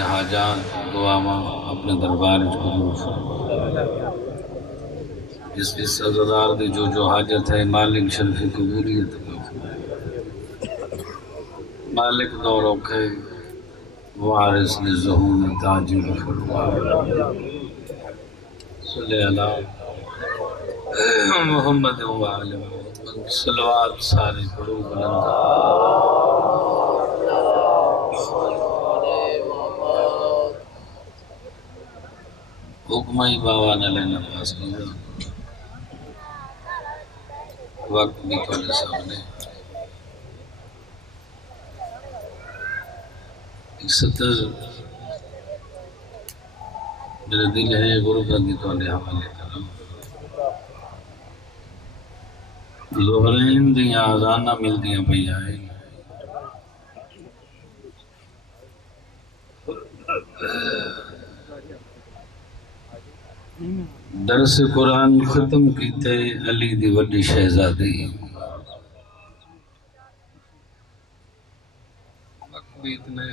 حاجات دعاواں اپنے دربار قبول فرما۔ اس عزادار دی جو حاجت ہے مالک شرف قبولیت مالک دو رکھے وارث لظہور تاجر فرما۔ صلی اللہ محمد و آل محمد صلوات ساری پڑھو بلند حکمہ بابا نے لینا پاس کیا وقت بھی تھوڑے سامنے ایک سطر میرے دل ہے غربت کی تھوڑے حوالے کروں ظہرین دیاں آزانہ مل دیاں پہ آئے درس قرآن ختم کیتے علی دی وڈی شہزادی وقت بھی اتنے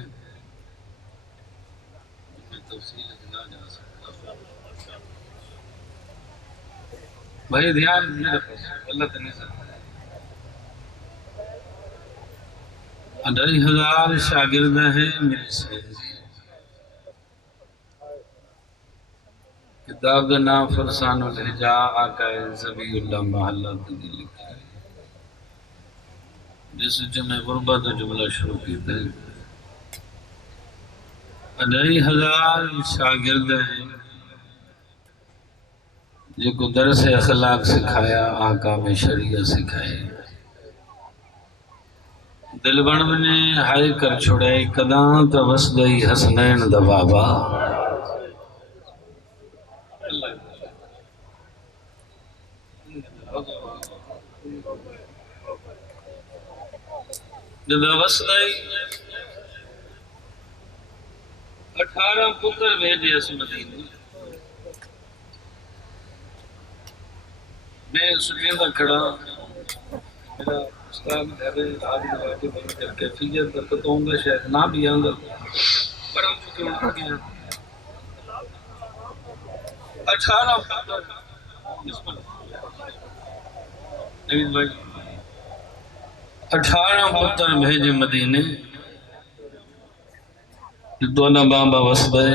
تفصیل نہ جا سکتا بھائی دھیان میرے پاس غلط نہیں سکتا 2500 شاگرد ہے میری سیدی کتاب کا نام فرسان الحجا آقا زبی اللہ محلہ دلی لکھا ہے جس جمع غربت جملہ شروع کی تھے 2500 شاگرد ہیں جو کو درس اخلاق سکھایا آقام شریعت سکھائے دل بن نے ہائی کر چھوڑے قداں تا وسدئی حسنین دبابا جب وسدئی 18 پتر بھیجے اس مدینے میں سنیے دا کھڑا میرا استاد گھر راج نواجی بن کر کیفیت کا پتوں گا شاید نہ بھی آنگا بڑا چکے اٹھ گیا 18 پتر نوید بھائی 18 پتر بھیجے مدینے دونوں بابا وسدے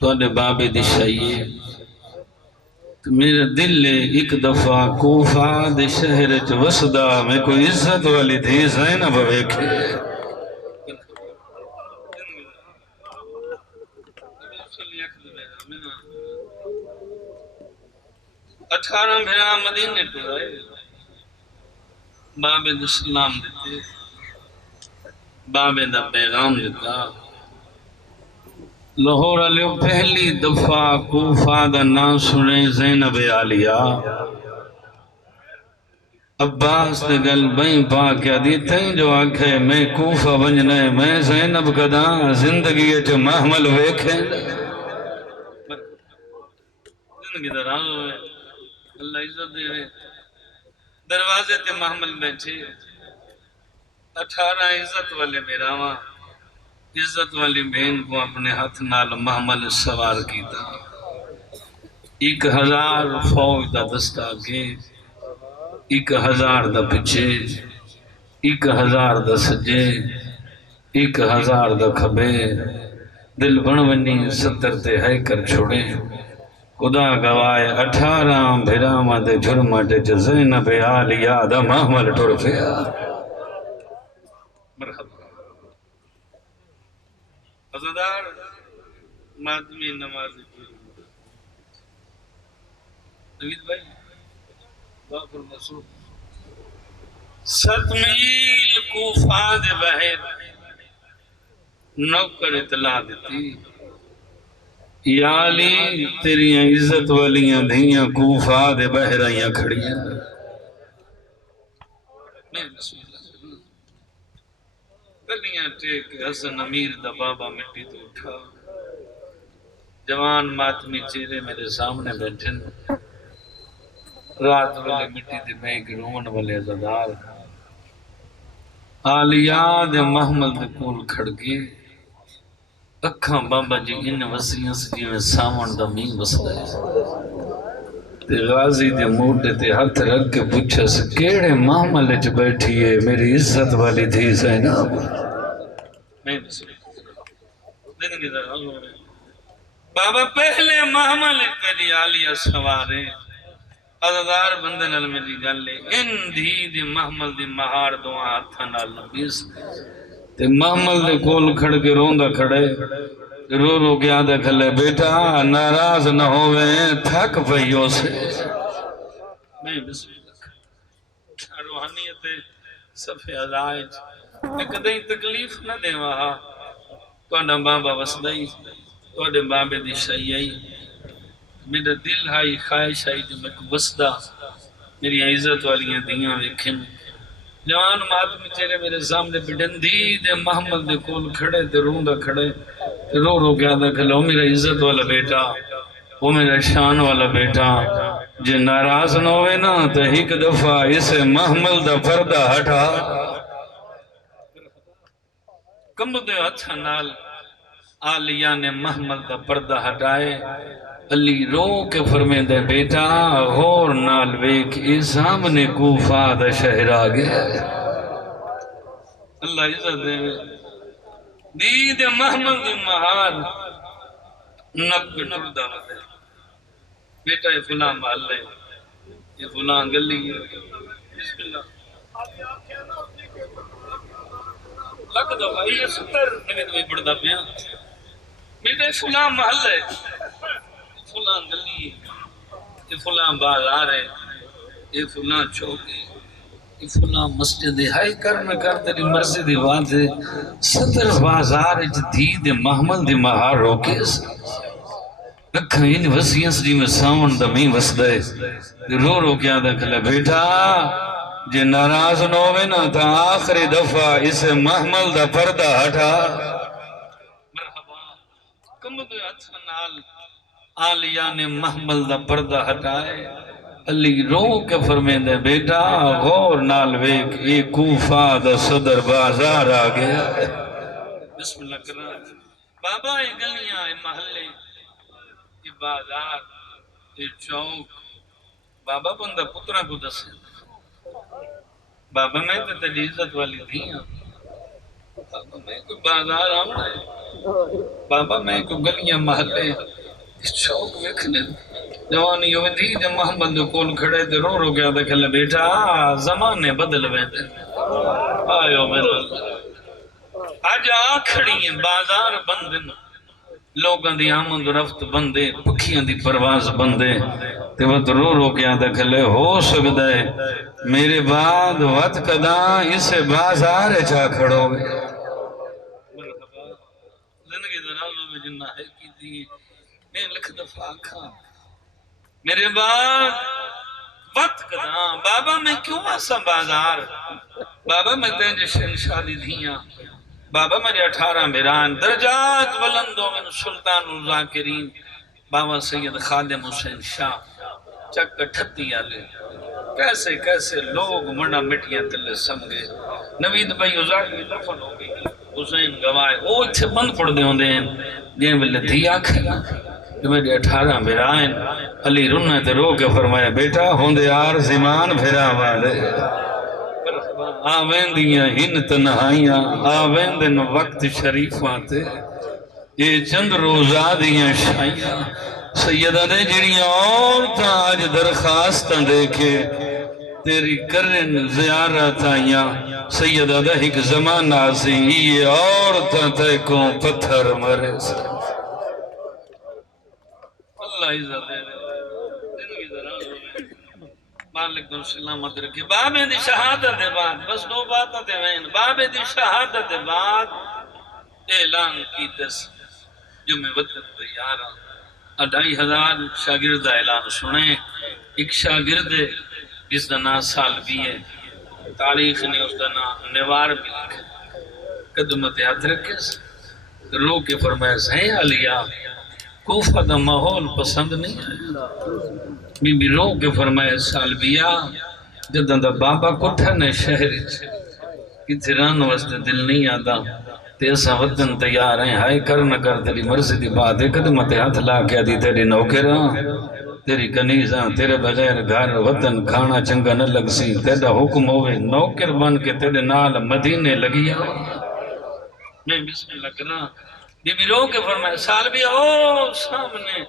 دونوں بابے دشائیے میرا دل لے ایک دفعہ کوفہ دے شہر چ وسدا میں کوئی عزت والی تھی زینب ویکھے 18 بھیرا مدینے ٹورائے بابے دا سلام دیتے بابے دا پیغام دیتا لاہور علیہ پہلی دفعہ کوفہ دا نام سنے زینب عالیہ عباس دے گل بین پا کیا دیتے ہیں جو آنکھے میں کوفہ بنجنے میں زینب قداں زندگی جو محمل ویکھیں زندگی در آئے اللہ عزت دے دروازے تے محمل بیٹھے 18 عزت والے میرا وہاں عزت والی بہن کو اپنے ہاتھ نال محمل سوار کیتا 1000 فوج دا دستا کے 1000 دا پچھے 1000 دا سجے 1000 دا کھبے دل بنونی 70 تے ہے کر چھوڑے خدا گوائے 18 بھیرامہ دے جھرمٹے چ زینب عالیہ دا محمل ٹر پیا مرحبا عزادار مادمی نمازی نوید بھائی باقر مسعود 7 میل کوفہ دے بہر نوکر اطلاع دیتی یا علی تیریاں عزت والیاں دھیاں کوفہ دے بہر آئیاں کھڑیاں گلیاں ٹیک حسن امیر دا بابا مٹی تو اٹھا جوان ماتمی چہرے میرے سامنے بیٹھن رات والے مٹی دے بیگ رومن والے عزادار عالیہ دے محمل دے کول کھڑ کے اکھاں بابا جی ان وسیعں سے جی میں ساون دا مین وسدا ہے تے غازی دے موڈے تے ہاتھ رکھ کے پوچھا سے کیڑے معاملے وچ بیٹھی ہے میری عزت والی تھی زینب میں زندگی دا حل ہو رہے بابا پہلے معاملے تیری عالیہ سوارے عزدار بندے نال میری گل ہے ان دھی دی محمل دی مہار دعا ہاتھاں نال نبیس تے محمل دے کول کھڑ کے روندا کھڑے رو رو کے آدھا کھلے بیٹا ناراض نہ ہوئے تھک پئیوں سے میں بسم اللہ روحانیت صفحہ ازائج میں کدیں تکلیف نہ دے وہاں توڑا بابا وسدائی توڑے بابے دی شیعی میرا دل ہائی خواہش آئی جو میں کو وسدا میری عزت والیاں دیاں ویکھن جوان ماتمی چہرے میرے سامنے بڑھن دی دے محمد دے کول کھڑے تے روندہ کھڑے تے رو رو کے آدھا کھلے وہ میرا عزت والا بیٹا وہ میرا شان والا بیٹا جے ناراض نہ ہوئے نا تو ایک دفعہ اسے محمل دا پردہ ہٹا کم دے اچھا نال آلیہ نے محمل دا پردہ ہٹائے علی رو کے فرمے دے بیٹا غور نال ویک اے سامنے کوفہ دا شہر آگے اللہ عزت دے دید محمد دی مہار نب نردہ دے بیٹا یہ فلاں محل ہے یہ فلاں گلی ہے بسم اللہ لکھ دفعہ یہ 70 نوی دوئی بڑھدا پیا بیٹا یہ فلاں محل ہے فلاں گلی ہے یہ فلاں بازار ہے یہ فلاں چوک ہے یہ فلاں مسجد ہے ہائی کرنے کر تیری مرضی دی بات ہے 70 بازار جدید محمل دی مہار روکے رکھا ان وسیعں سے جی میں ساون دا مین وسدا ہے رو رو کے آدھا کھلا بیٹا جے ناراض نہ ہوئے نا تا آخری دفعہ اسے محمل دا پردہ ہٹا مرحبا کم دے اچھا نال آلیہ نے محمل دا پردہ ہٹائے علی رو کے فرمین دے بیٹا غور نال ویک اے کوفہ دا صدر بازار آگیا بسم اللہ کرنا بابا یہ گلیاں یہ محلے یہ بازار یہ چوک بابا بندہ پترہ کو دسے بابا میں تو تیری عزت والی تھی بابا میں کوئی بازار آمنا ہے بابا میں کوئی گلیاں محلے چوک ویکھنے جوانی یہ ودھی دے محمد دے کول کھڑے دے رو رو گیا دے کھلے بیٹا زمانے بدل وے دے آئیو میرا آج آکھڑی ہیں بازار بندن لوگاں دی آمد رفت بندے پکھیاں دی پرواز بندے تے وقت رو رو کے آدھا کھلے ہو سکتا ہے میرے بعد وقت قداں اسے بازار چاہ کھڑو گے زندگی درازوں میں جنہ ہے کی دی میں لکھ دفعہ کھا میرے بعد وقت قداں بابا میں کیوں ایسا بازار بابا میں تینجے شہنشاہ دھیاں بابا میرے 18 بیران درجات بلندوں میں سلطان الذاکرین بابا سید خادم حسین شاہ چک 38 آلے کیسے کیسے لوگ منڈا مٹیاں تلے سمگے نوید بھائی ازاکی دفن ہو گئی حسین گوائے وہ اتھے بند پڑھ دے ہوں دے جن میں لدھی آکھے نا کہ میرے 18 بیران علی رنہ تے رو کے فرمایا بیٹا ہوندے آر زمان پھرا والے آوین دیاں ہن تنہائیاں آوین دن وقت شریف آتے یہ چند روزہ دیاں شائیاں سیدہ دے جڑیاں عورتاں آج درخواستاں دیکھے تیری کرن زیارت آئیاں سیدہ دے ایک زمانہ سی یہ عورتاں تے کو پتھر مرے سے اللہ عزت دے زندگی درازوں میں مالک در سلامت رکھے بابے دی شہادت دے بعد بس دو باتاں دے وین بابے دی شہادت دے بعد اعلان کی دس جو میں وطن تیارا 2500 شاگرد اعلان سنے ایک شاگرد جس دا نا سال بھی ہے تاریخ نے اس دا نا نوار بھی لکھا قدمت ہاتھ رکھے رو کے فرمایا سہیں علیہ کوفہ دا ماحول پسند نہیں ہے بی بی رو کے فرمایا سالبیا جدن دا بابا کٹھا نے شہر کتران واسطے دل نہیں آدھا ایسا وطن تیار ہیں ہائے کر نہ کر تیری مرضی دی بات ہے قدمت ہاتھ لا کے دی تیری نوکراں تیری کنیزاں تیرے بغیر گھر وطن کھانا چنگا نہ لگ سی تیرا حکم ہوئے نوکر بن کے تیرے نال مدینے لگیا میں بسم اللہ کرنا بی بی رو کے فرمائے سال بھی او سامنے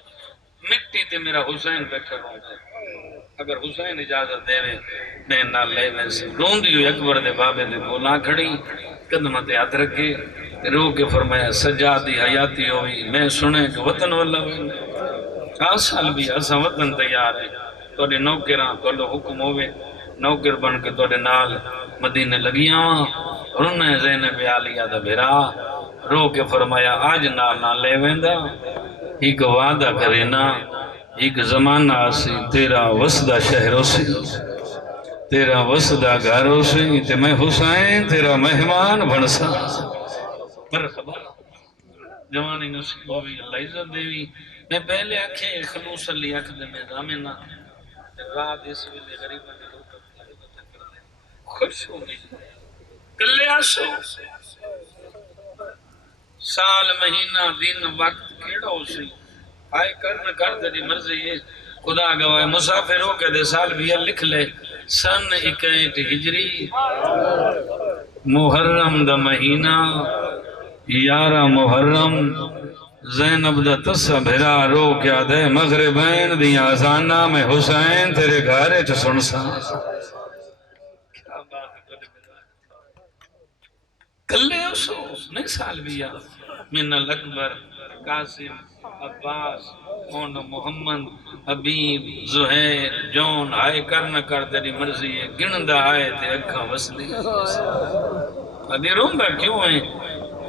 مٹی تے میرا حسین بیٹھا رہوں گا اگر حسین اجازت دے میں نہ لے ویسے رون دیو اکبر دے بابے دے بولا کھڑی قدمت ہاتھ رکھے رو کے فرمایا سجادی حیاتی ہوئی میں سنے کہ وطن واللہ ہوئے 8 سال بھی اسا وطن تیار ہے توڑے نوکراں توڑے حکم ہوئے نوکر بن کے توڑے نال مدینے لگیاں انہیں زینب عالیہ دا بھرا رو کے فرمایا آج نال نہ لے ویندہ ایک وعدہ کرینا ایک زمانہ آسی تیرا وسدہ شہروں سے تیرا وسدہ گھروں سے تے میں حسین تیرا مہمان بنسا مرحبا جوانی نصیب ہوئی اللہ عزت دیوی میں پہلے آنکھیں خلوص علی آنکھ دے میں دامنا رات اس ویلے غریبہ نے لوٹا خوش ہو گئی کلے آسو سال مہینہ دن وقت کیڑا ہو سی آئے کرنا کر تیری مرضی ہے خدا گواہ مسافر ہو کے دے سال بھی لکھ لے سن 61 ہجری محرم دا مہینہ 11 محرم زینب دا تسا بھرا رو کیا دے مغربین دی آزانہ میں حسین تیرے گھارے چھ سنسا کلے اسو نہیں سال بھی من الاکبر قاسم عباس کون محمد حبیب زہیر جون آئے کرنا کر تیری مرضی ہے گنندہ آئے تے اکھا وصلی ادھی روندہ کیوں ہیں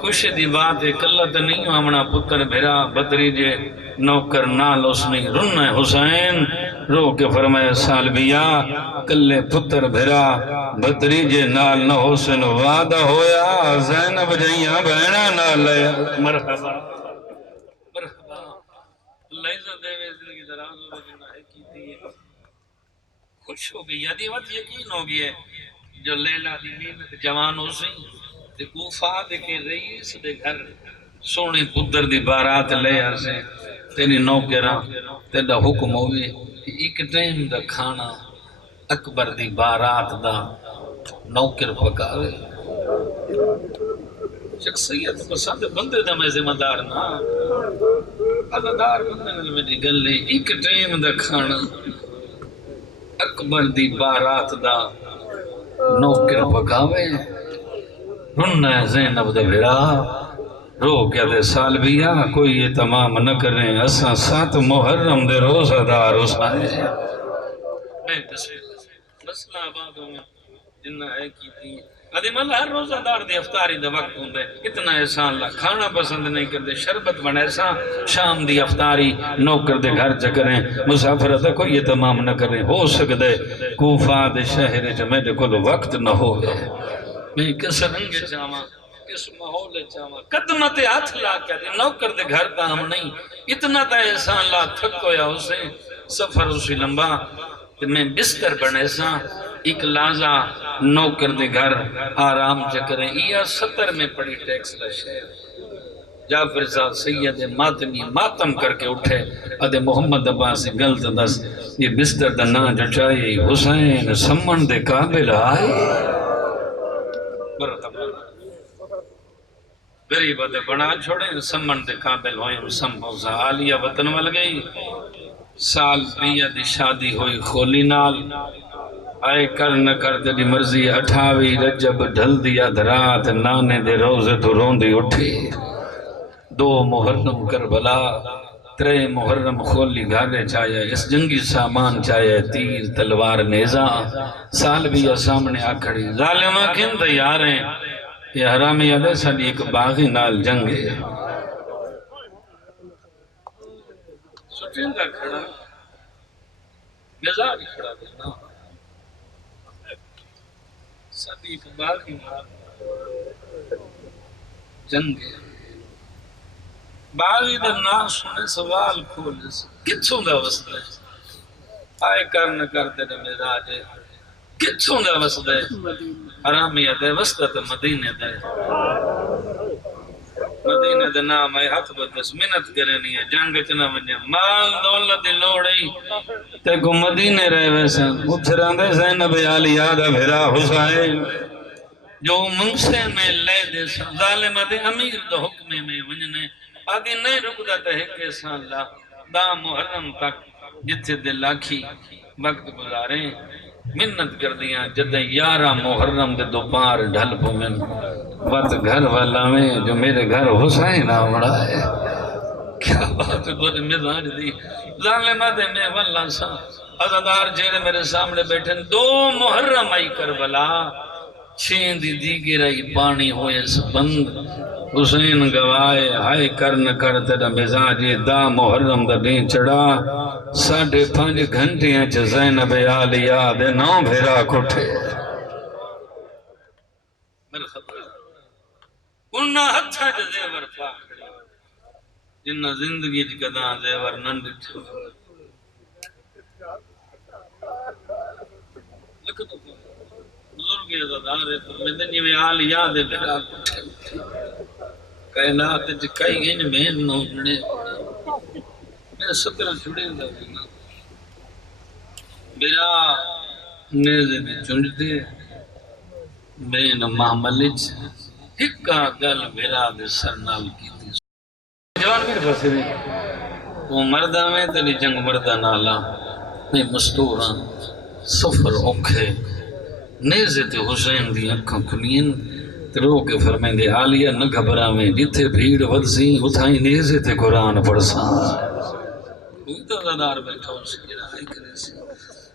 خوش دی بات ہے کلت نہیں ہمنا پتر بھرا بدری جے نوکر نال اس نہیں رن حسین رو کے فرمائے سالبیا کلے پتر بھرا بدری جے نال نہ حسین وعدہ ہویا زینب جائیاں بہنا نال لیا مرحبا مرحبا اللہ عزت دے وے زندگی دراز ہو جنہ ہے کی تھی خوش ہو گئی یادی وقت یقین ہو گئی ہے جو لیلہ دی محنت جوان ہو سی تے کوفہ دے کے رئیس دے گھر سونے پتر دی بارات لے آسے تیری نوکراں تیرا حکم ہوئے ایک ٹائم دا کھانا اکبر دی بارات دا نوکر پکاوے شخصیت پسند بندے دا میں ذمہ دار نا عزادار بندے نے میری گل لے ایک ٹائم دا کھانا اکبر دی بارات دا نوکر پکاوے رنہ زینب دے بھرا رو کیا دے سال بیا کوئی یہ تمام نہ کریں اساں 7 محرم دے روزہ دار اسائے میں مسئلہ آبادوں میں جنہ ہے کی تھی ادھیم اللہ ہر روزہ دار دے افطاری دے وقت ہوں دے اتنا احسان اللہ کھانا پسند نہیں کر دے شربت بن ایسا شام دی افطاری نوکر دے گھر چکریں مسافرت کوئی یہ تمام نہ کریں ہو سکتے کوفہ دے شہر جمیدے کو وقت نہ ہو گئے میں کس رنگ چاہاں کس ماحول چاہاں قدمت ہاتھ لا کیا دے نوکر دے گھر کا ہم نہیں اتنا تا احسان لا تھک ہویا اسے سفر اسی لمبا میں بستر بنے سا ایک لازہ نوکر دے گھر آرام چکریں یہ 70 میں پڑی ٹیکس دا شہر جعفر صاحب سید ماتمی ماتم کر کے اٹھے ادھے محمد عباس گلت دس یہ بستر دا نا جو چاہیے حسین سمن دے قابل آئے غریب دے بنا چھوڑیں سمن دے قابل ہوئیں سمبوزہ آلیہ وطن مل گئی سال پیا دی شادی ہوئی خولی نال آئے کر نہ کر تیری مرضی 28 رجب ڈھل دیا دھرات نانے دے روزے تو روندی اٹھی 2 محرم کربلا 3 محرم خولی گھارے چاہیے اس جنگی سامان چاہیے تیر تلوار نیزہ سال بھی سامنے آکھڑی ظالمہ کن تیار ہیں یہ حرامی عدے سالی ایک باغی نال جنگ ہے سٹھیں دا کھڑا مزاج کھڑا دینا سالی ایک باغی نال جنگ ہے باغی دا نام سنے سوال کھولے سے کچھوں دا وسط ہے آئے کرن کرتے دا مزاج ہے کچھوں دا وسط ہے حرامی دے وسط مدینے دے مدینہ دا نام ہے ہاتھ بدس منت کرنی ہے جنگ چنا ونیا مال دولت دی لوڑی تے کو مدینہ رہ ویسا اتھران دے زینب عالیہ دا بھرا حسین جو منصے میں لے دے سا ظالمہ دے امیر دا حکمے میں ونجنے آدھی نہیں رکدا تے ہے سان لا دا محرم تک جتھے دے لاکھی وقت گزارے منت کر دیا جدے 11 محرم دے دوپہر ڈھل پومن وقت گھر والا میں جو میرے گھر حسین آوڑا ہے کیا بات ہے تو مزاج دی ظالمہ دے میں واللہ سا عزادار جیرے میرے سامنے بیٹھے 2 محرم آئی کربلا چھین دی دیگی رہی پانی ہوئے سبند حسین گوائے ہائے کرن کر تیرا مزاج دا محرم دا دین چڑا 5.5 گھنٹے ہیں چھ زینب عالیہ دے 9 بھیرا کھٹے میرے خطر انہا ہتھا جو زیور پاک جنہا زندگی جکداں زیور نند چھو لکھ تو بزرگی عزادار ہے تو مدنی میں عالیہ دے بھیرا کھٹے کائنات جکائی گئی بہن نو جڑے میں سترہ چھڑے لگا میرا نیزے بھی چنجتے بین محملج ہکا گل میرا دے سرنال کی تھی جوان میرے پاسے بھی وہ مردہ میں تلی جنگ مردہ نالا میں مستورا سفر اوکھے نیزے تے حسین دی اکھاں کھلین رو کے فرمائیں دے عالیہ نہ گھبرا میں جتھے بھیڑ ودسی اتھائی نیزے تے قرآن پڑھساں کوئی تو زدار بیٹھا اس کی رہائی کرے سے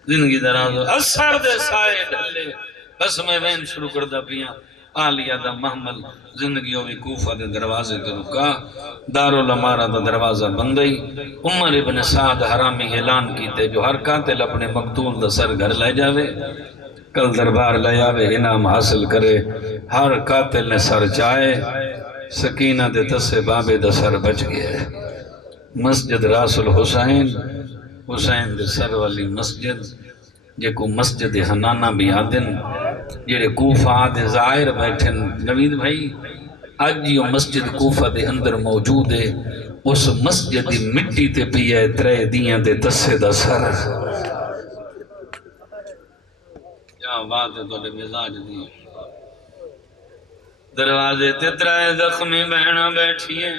زندگی درازو اثر دے سائے ڈھلے بس میں وین شروع کردہ پیا عالیہ دا محمل زندگی ہوئی کوفہ دے دروازے تے رکا دارالعمارہ دا دروازہ بندئی عمر ابن سعد حرامی اعلان کیتے جو ہر قاتل اپنے مقتول دا سر گھر لے جاوے کل دربار لے آوے انعام حاصل کرے ہر قاتل نے سر چاہے سکینہ دے تسے بابے دا سر بچ گئے مسجد راس الحسین حسین دے سر والی مسجد جے کو مسجد حنانہ بھی آدن جیڑے کوفہ آدھے ظاہر بیٹھن نوید بھائی آج یہ مسجد کوفہ دے اندر موجود ہے اس مسجد دی مٹی تے پیئے 3 دیاں دے تسے دا سر بات ہے تو لے مزاج دی دروازے تے 3 زخمی بہنہ بیٹھیے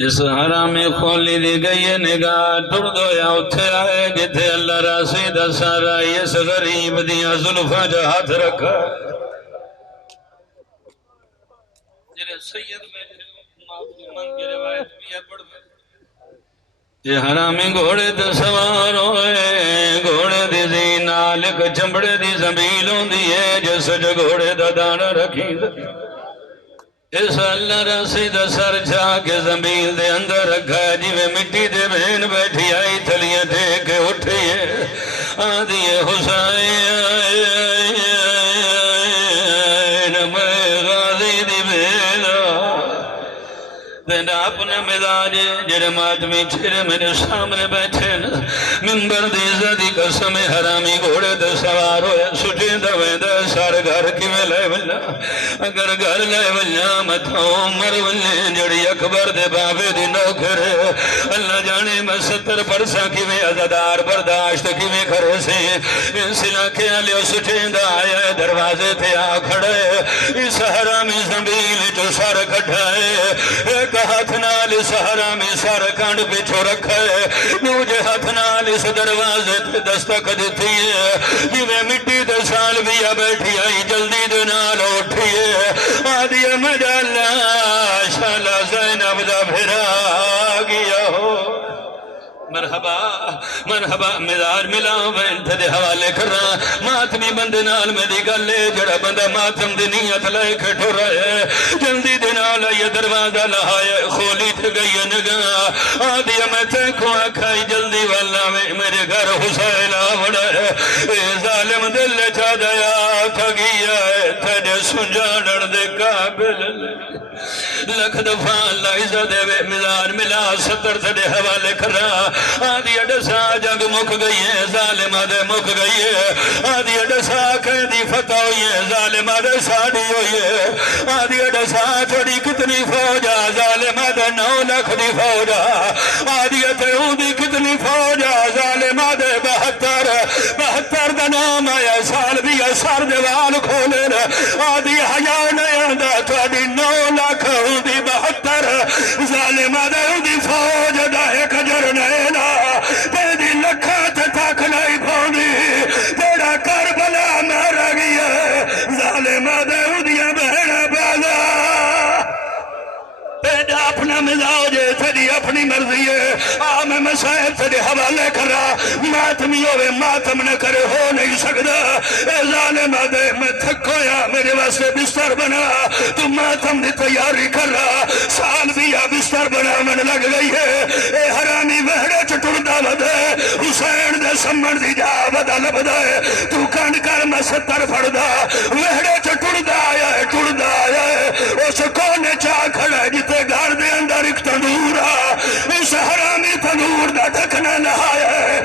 جس حرامی کھولی دی گئی نگاہ ٹر دویا اتھے آئے جتھے اللہ راسی دا سارا اس غریب دیا ظلفہ جا ہاتھ رکھا جرے سید بیٹھے معلومان کی روایت بھی ہے پڑھ یہ حرامی گھوڑے تے سوار ہوئے گھوڑے دی زینال ایک چمڑے دی زمین ہوندی ہے جس جو گھوڑے دا دانا رکھی اس اللہ رسی دا سر چھا کے زمین دے اندر رکھا جی میں مٹی دے بہن بیٹھی آئی تھلیاں دے کے اٹھئیے آدھی حسین میں غازی دی بہن دینا اپنے مزاج جڑے ماتمی چھرے میرے سامنے بیٹھے ممبر دی عزتی قسم حرامی گھوڑے دے سوار ہوئے سجے دویں دے سار گھر کی میں لے بلنا اگر گھر لے بلنا متھوں مر بلنے جڑی اکبر دے بابے دی نوکر اللہ جانے میں 70 برسا کی میں عزدار برداشت کی میں کھرے سے اس علاقے علیہ سجے دا آیا دروازے تھے آ کھڑے اس حرامی زمین جو سار کٹھائے ایک ہاتھ نال اس حرامی سار کانڈ پیچھو رکھا ہے مجھے ہاتھ نال اس دروازے پہ دستک دیتی ہے جی میں مٹی دے سال بھی بیٹھی آئی جلدی دے نال اٹھی ہے آدھی مجالہ شالا زینب دا بھرا گیا ہو مرحبا مرحبا مزار ملاؤ بینٹھ دے حوالے کر رہا ماتمی بندے نال میں دی گل لے جڑا بندہ ماتم دی نیت لائے کھٹو رہے جلدی دے نال یہ دروازہ لہائے کھولی تے گئی نگاہ آدھی میں تیکھو آکھائی جلدی والا میں میرے گھر حسین آوڑا ہے اے ظالم دل چا دیا تھا گیا ہے تھے سنجانڑ دے کعبے لکھ دفعہ اللہ عزت دے مزاج ملا 70 تھے حوالے کرا آدھی اڈسا جنگ مک گئی ہے ظالمہ دے مک گئی ہے آدھی اڈسا قیدی فتح ہوئی ہے ظالمہ دے ساڑی ہوئی ہے آدھی اڈسا چھوڑی کتنی فوجا ظالمہ دے 9 لاکھ دی فوجا آدھی اتعودی کتنی فوجا ظالمہ دے 72 دا نام آیا سال بھی سر دیوال کھولے آدھی حیا نہیں آدھا تھوڑی 9 لاکھ دی 72 ظالمہ دے دی فوج دا ایک جر نینا تیری لکھات تک نہیں پھوڑی تیرا کربلا مر گیا ظالمہ دے دیا بہن بالا پیدا اپنا مزاج ہے تیری اپنی مرضی ہے میں مسائل تیرے حوالے کرا ماتمی ہوئے ماتم نہ کرے ہو نہیں سکتا اے ظالمہ دے میں تھکویا میرے واسطے بستر بنا تو ماتم دی تیاری کر رہا سال بھی یا بستر بنا من لگ گئی ہے اے حرامی وحڑے چٹوڑ ودے حسین دے سمن دی جا ودا لبدا ہے تو کانڈ کر میں 70 پڑدا وحڑے چٹوڑ آیا ہے ٹوڑ آیا ہے اس کونے چاہ کھڑا ہے جتے گھر دے اندر ایک تندورا اس حرامی تنور دا ڈھکنا نہایا ہے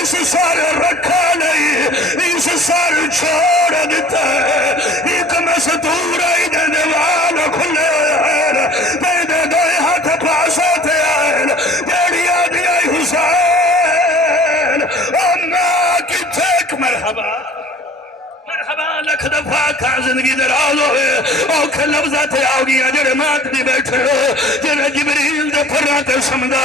اس سر رکھا نہیں اس سر چھوڑ دیتا ہے ایک مستور آئی دے دیوال کھلے آئے پیدے دوئے ہاتھ پاسے تھے آئے دیڑی آدھی آئی حسین اممہ کی تھیک مرحبا لکھ دفعہ کھا زندگی دراز ہوئے اوکھے لفظہ تھے آؤ گیا جڑے مات دی بیٹھے جڑے جبریل دے پھراتے سمدہ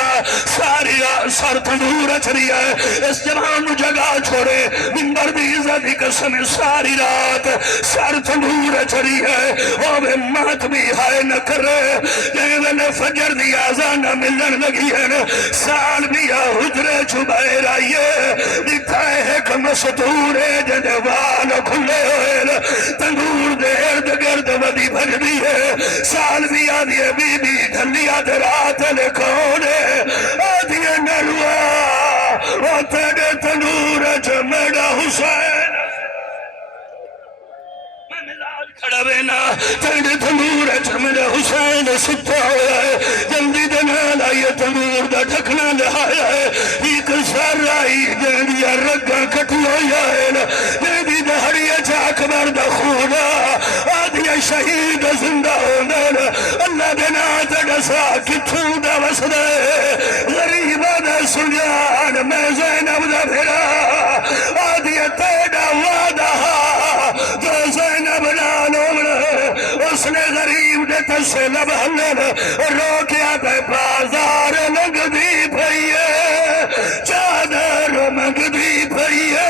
ساری سر تندور اچھری ہے اس جوان نو جگہ چھوڑے منبر دی عزت دی قسم ساری رات سر تندور اچھری ہے اوہ مات بھی ہائے نہ کرے جیوے نے فجر دی آزان ملن لگی ہے سال بھی حجرے چھبائے رائیے دکھائے ایک مستور جنوال کھلے ہوئے تنور دے ارد گرد ودی بھج دی ہے سال بھی آدھی بی بی ڈھلی آدھ رات لکھونے آدھی نلوا او تیرے تنور جمڑا حسین میں ملاج کھڑا بینا تیرے تنور جمڑا حسین ستا ہویا ہے جلدی دنال آئیے تنور دا ڈھکنا لہایا ہے ایک سر آئی جیڑیا رگا کٹو ہویا ہے جیڑی دہڑیا چاک مرد خونا آدھیا شہید زندہ ہونا اللہ دینا تڑسا کتھوں دا وسدے غریبہ دا سنجان میں زینب دا بھرا آدھیا تیڑا وعدہ جو زینب نالو اس نے غریب دے تسے لبہلن روکیا بے بازار لگ دی بھئیے چادر مگ دی بھئیے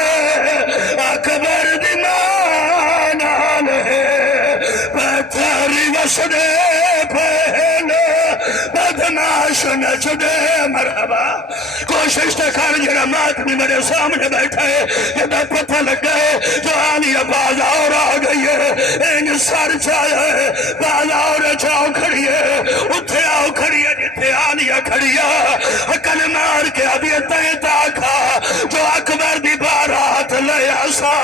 اکبر دیمان آل ہے پتھری وسدے پہن بدماش نچ دے مرحبا کوشش تکار جڑا ماتمی میرے سامنے بیٹھا ہے جدہ پتہ لگ گئے جو آلیہ باز اور آ گئی ہے این سر چایا ہے باز اور چاؤ کھڑی ہے اتھے آؤ کھڑی ہے جتے آلیہ کھڑی ہے کل مار کے ابھی تیتا کھا جو اکبر دی بارات لے آسا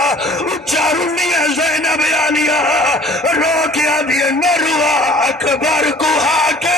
اچارونی ہے زینب آلیہ روکیا بھی نروا اکبر کو ہاکے